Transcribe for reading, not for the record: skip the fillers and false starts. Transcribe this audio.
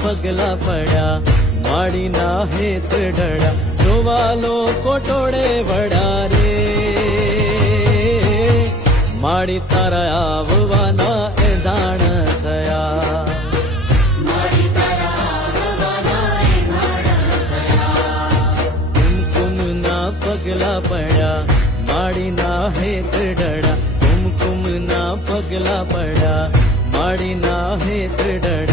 પગલા પડ્યા માડીના હેત ઢળ્યા જોવા લોકો ટોળે વળ્યા રે માડી તારા આવવાના એધાણ થયા કુમકુમના પગલા પડ્યા માડીના હેત ઢળ્યા કુમકુમના પગલા પડ્યા માડીના હેત ઢળ્યા